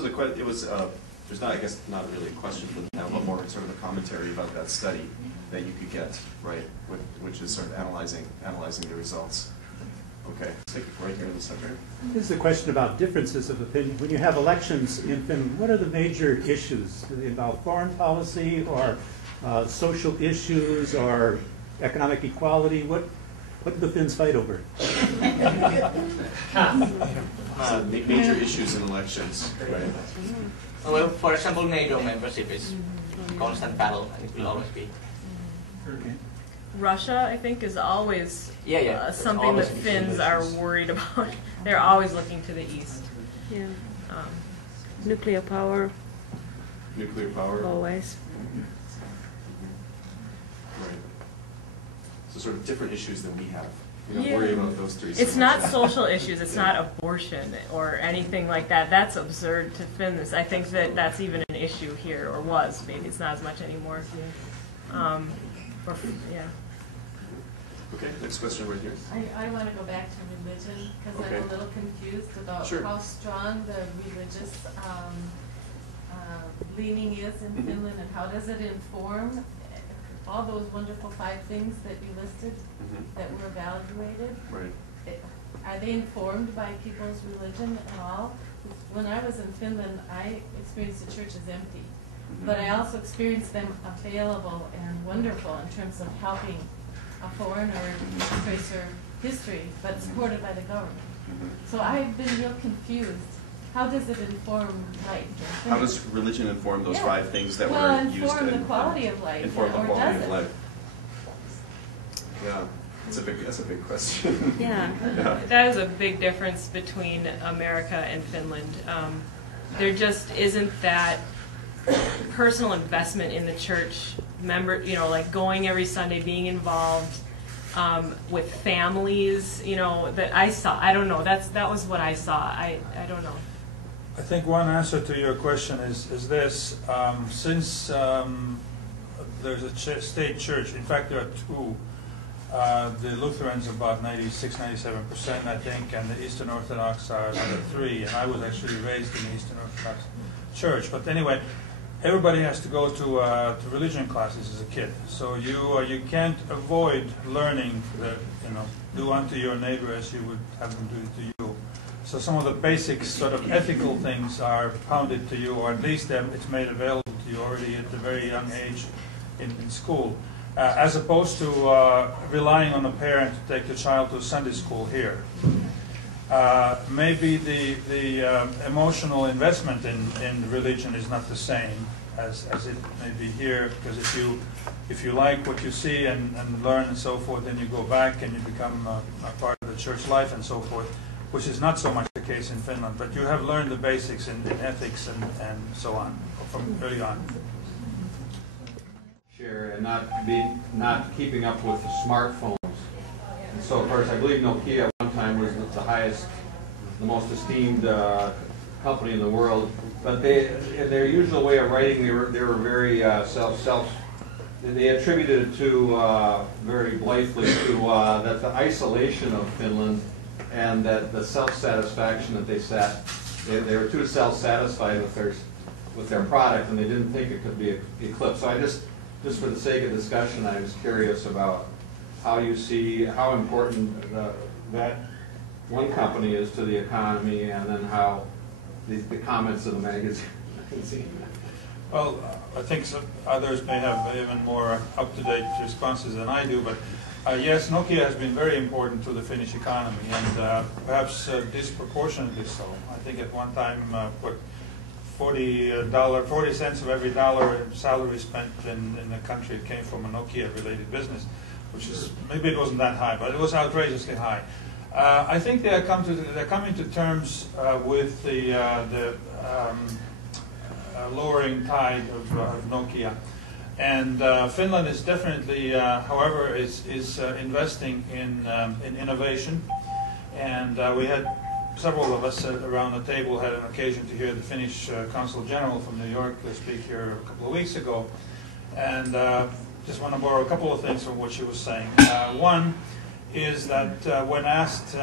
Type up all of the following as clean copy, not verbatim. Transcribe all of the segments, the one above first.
So it was, there's not, I guess, not really a question for now, but more sort of a commentary about that study that you could get, right, which is sort of analyzing the results. Okay, let's take it right here in the center. This is a question about differences of opinion. When you have elections in Finland, what are the major issues? Do they involve foreign policy or social issues or economic equality? What do the Finns fight over? Major issues in elections, right? Well, for example, NATO membership is a constant battle, and it will always be. Okay. Russia, I think, is always something always that Finns are worried about. They're always looking to the east. Yeah. Nuclear power. Nuclear power. Always. Right. So sort of different issues than we have. We don't worry about those three. It's not social issues. It's not abortion or anything like that. That's absurd to Finns. I think that that's even an issue here, or was. Maybe it's not as much anymore. Yeah. Okay, next question right here. I want to go back to religion because I'm a little confused about how strong the religious leaning is in Finland, and how does it inform all those wonderful 5 things that you listed that were evaluated. Right. Are they informed by people's religion at all? When I was in Finland, I experienced the church as empty, but I also experienced them available and wonderful in terms of helping a foreigner trace her history, but supported by the government. So I've been real confused. How does it inform life? How does religion inform those 5 things that were used? Inform the quality of life. Inform the quality of life. Yeah, that's a big question. Yeah. That is a big difference between America and Finland. There just isn't that personal investment in the church. Like going every Sunday, being involved with families. That I saw. I don't know. That was what I saw. I don't know. I think one answer to your question is this. Since there's a state church, in fact there are 2, the Lutherans about 96-97%, I think, and the Eastern Orthodox are another 3, and I was actually raised in the Eastern Orthodox church. But anyway, everybody has to go to religion classes as a kid, so you can't avoid learning that, do unto your neighbor as you would have them do to you. So some of the basic sort of ethical things are pounded to you, or at least it's made available to you already at a very young age in school, as opposed to relying on a parent to take the child to Sunday school here. Maybe the emotional investment in religion is not the same as it may be here, because if you like what you see and learn and so forth, then you go back and you become a part of the church life and so forth, which is not so much the case in Finland. But you have learned the basics in ethics and so on from early on. Share and not keeping up with the smartphones. And so, of course, I believe Nokia at one time was the most esteemed company in the world. But in their usual way of writing, they were very they attributed it to very blithely to that the isolation of Finland and that the self-satisfaction that they were too self-satisfied with their product, and they didn't think it could be eclipsed. So I just for the sake of discussion, I was curious about how you see how important that one company is to the economy, and then how the comments in the magazine. Well, I think others may have even more up-to-date responses than I do, but yes, Nokia has been very important to the Finnish economy, and perhaps disproportionately so. I think at one time, 40 cents of every dollar in salary spent in the country came from a Nokia-related business, which is, maybe it wasn't that high, but it was outrageously high. I think they're coming to terms with the lowering tide of Nokia, and Finland is definitely, however, is investing in innovation, and we had several of us around the table had an occasion to hear the Finnish Consul General from New York speak here a couple of weeks ago, and just want to borrow a couple of things from what she was saying. One is that when asked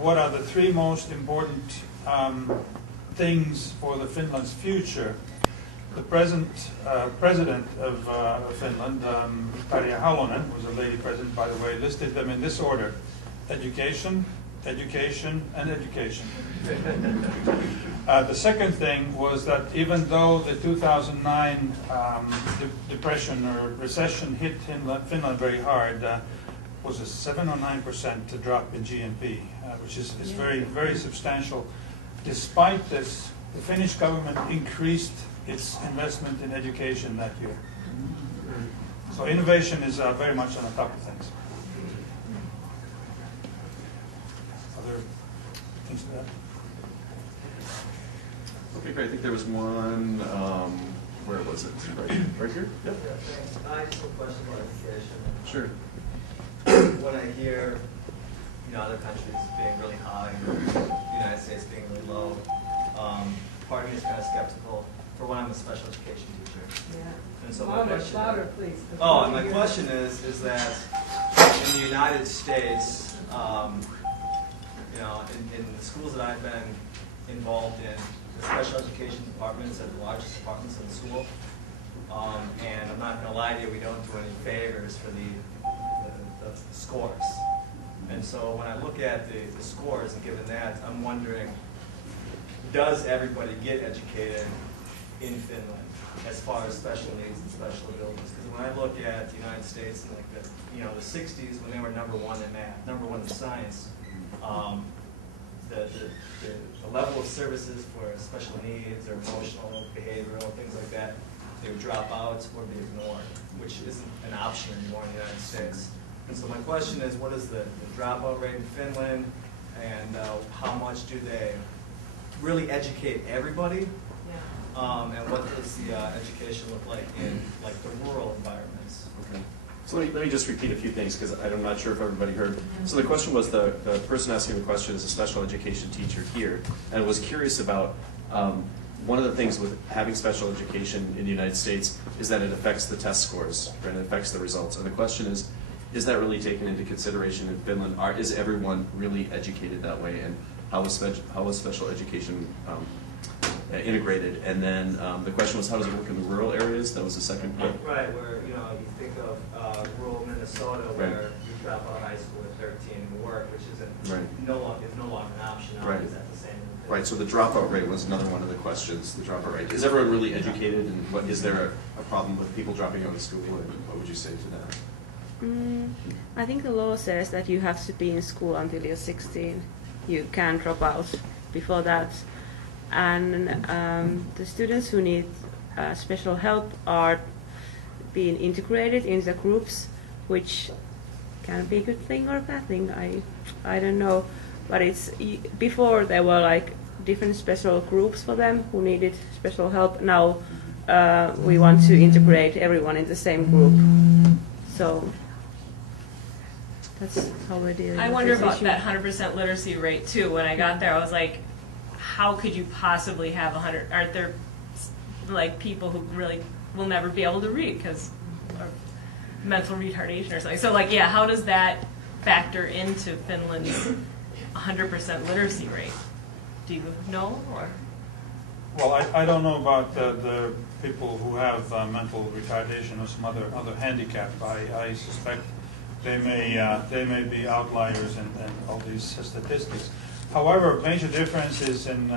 what are the 3 most important things for the Finland's future. The present president of Finland, Tarja Halonen, who's a lady president, by the way, listed them in this order: education, education, and education. The second thing was that even though the 2009 depression or recession hit Finland very hard, was a 7 or 9% drop in GNP, which is very, very substantial. Despite this, the Finnish government increased its investment in education that year. So innovation is very much on the top of things. Other things to that? Okay, great. I think there was one, where was it? Right here? Yep. I just have a question about education. Sure. When I hear, other countries being really high, the United States being really low, part of me is kind of skeptical. For one, I'm a special education teacher. Yeah. And so Louder, please. Oh, and my question is that in the United States, in the schools that I've been involved in, the special education departments are the largest departments in the school. And I'm not going to lie to you, we don't do any favors for the scores. And so when I look at the scores, and given that, I'm wondering, does everybody get educated in Finland as far as special needs and special abilities? Because when I look at the United States in like the 60s, when they were #1 in math, #1 in science, the level of services for special needs or emotional, behavioral, things like that, they would drop out or be ignored, which isn't an option anymore in the United States. And so my question is, what is the dropout rate in Finland, and how much do they really educate everybody? And what does the education look like in like the rural environments? Okay. So let me just repeat a few things, because I'm not sure if everybody heard. So the question was, the person asking the question is a special education teacher here, and was curious about one of the things with having special education in the United States is that it affects the test scores, right? It affects the results. And the question is that really taken into consideration in Finland? Is everyone really educated that way? And how is special education integrated? And then the question was, how does it work in the rural areas? That was the second part. Right, where you think of rural Minnesota, where you drop out of high school at 13 and work, which isn't no longer an option. Right. Is that the same? Right. So the dropout rate was another one of the questions. The dropout rate. Is everyone really educated? And what is there a problem with people dropping out of school? And what would you say to that? I think the law says that you have to be in school until you're 16. You can't drop out before that. And the students who need special help are being integrated into the groups, which can be a good thing or a bad thing. I don't know. But before there were like different special groups for them who needed special help. Now we want to integrate everyone in the same group. So that's how we're dealing with this issue. I wonder about that 100% literacy rate too. When I got there, I was like, how could you possibly have 100? Aren't there like people who really will never be able to read because of mental retardation or something? So like, yeah, how does that factor into Finland's 100% literacy rate? Do you know? Or? Well, I don't know about the people who have mental retardation or some other handicap. I suspect they may be outliers in all these statistics. However, major differences in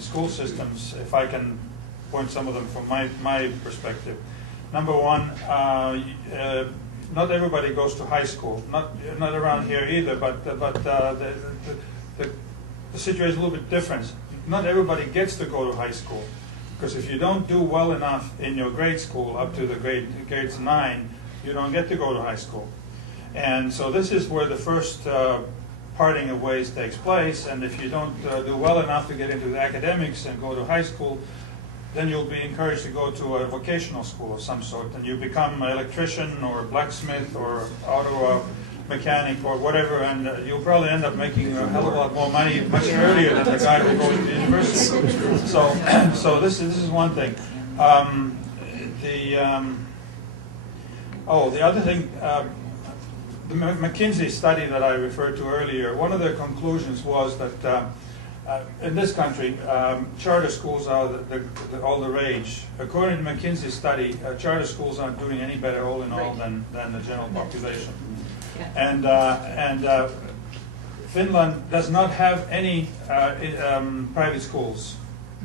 school systems, if I can point some of them from my perspective. Number one, not everybody goes to high school. Not around here either. But the situation is a little bit different. Not everybody gets to go to high school, because if you don't do well enough in your grade school up to the grades 9, you don't get to go to high school. And so this is where the first parting of ways takes place. And if you don't do well enough to get into the academics and go to high school, then you'll be encouraged to go to a vocational school of some sort, and you become an electrician or a blacksmith or auto mechanic or whatever, and you'll probably end up making a hell of a lot more money much earlier than the guy who goes to university. So this is one thing. The other thing, the McKinsey study that I referred to earlier, one of the conclusions was that in this country, charter schools are all the rage. According to McKinsey's study, charter schools aren't doing any better all in all than the general population. And Finland does not have any private schools.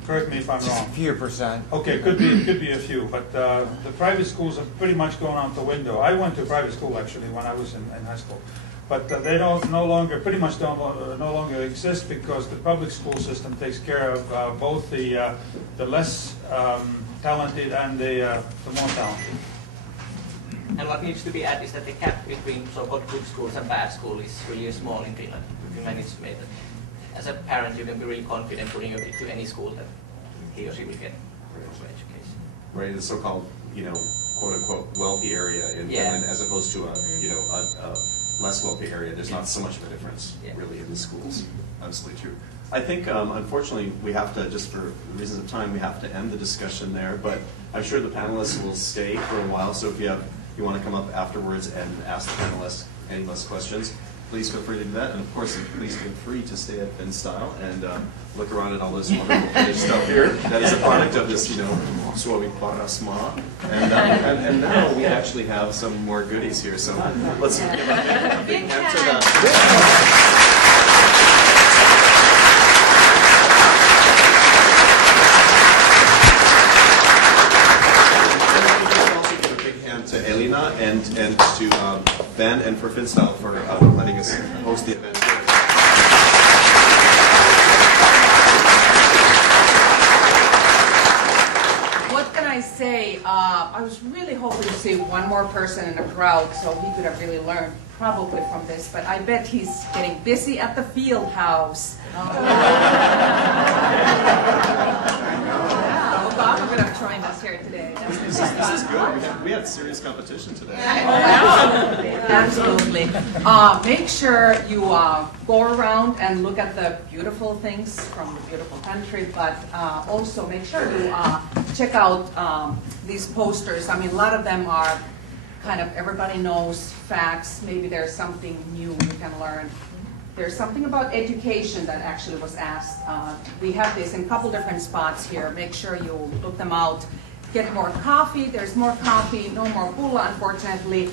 Correct me if I'm wrong. A few percent. Okay, could be a few, but the private schools have pretty much gone out the window. I went to private school actually when I was in high school, but they no longer exist because the public school system takes care of both the less talented and the more talented. And what needs to be added is that the gap between so-called good schools and bad schools is really small in Finland. If you manage to make that. As a parent, you can be really confident putting your kid to any school that he or she will get also education. Right, the so-called, quote unquote, wealthy area in Finland, as opposed to a less wealthy area. There's not so much of a difference, really, in the schools. Absolutely true. I think, unfortunately, we have to, just for reasons of time, we have to end the discussion there. But I'm sure the panelists will stay for a while. So if you want to come up afterwards and ask the panelists any less questions, please feel free to do that. And of course, please feel free to stay at FinStyle and look around at all this wonderful finished stuff here. That is a product of this, Suomi Parasma. And now we actually have some more goodies here. So let's give a big hand to them. To Elina and to Ben and for FinStyle for letting us host the event here. What can I say? I was really hoping to see one more person in the crowd so he could have really learned probably from this, but I bet he's getting busy at the field house. I'm going to join us here today. This is good. We had serious competition today. Absolutely. Make sure you go around and look at the beautiful things from the beautiful country, but also make sure you check out these posters. I mean, a lot of them are kind of everybody knows facts. Maybe there's something new you can learn. There's something about education that actually was asked. We have this in a couple different spots here. Make sure you look them out. Get more coffee. There's more coffee. No more pulla, unfortunately.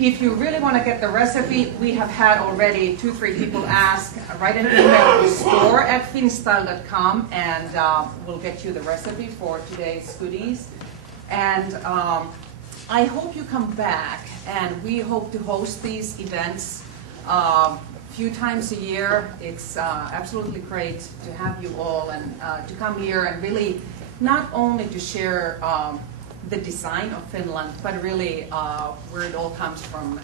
If you really want to get the recipe, we have had already 2-3 people ask. Write an email to store@finstyle.com and we'll get you the recipe for today's goodies. And I hope you come back. And we hope to host these events few times a year. It's absolutely great to have you all and to come here and really not only to share the design of Finland, but really where it all comes from.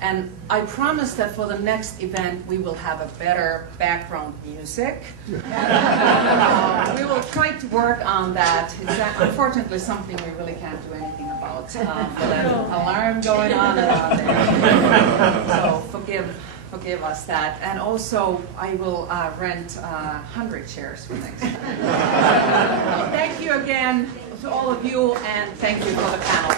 And I promise that for the next event we will have a better background music. We will try to work on that. It's unfortunately something we really can't do anything about. With an alarm going on around there. So forgive us that. And also I will rent 100 chairs for next time. Thank you again to all of you and thank you for the panel.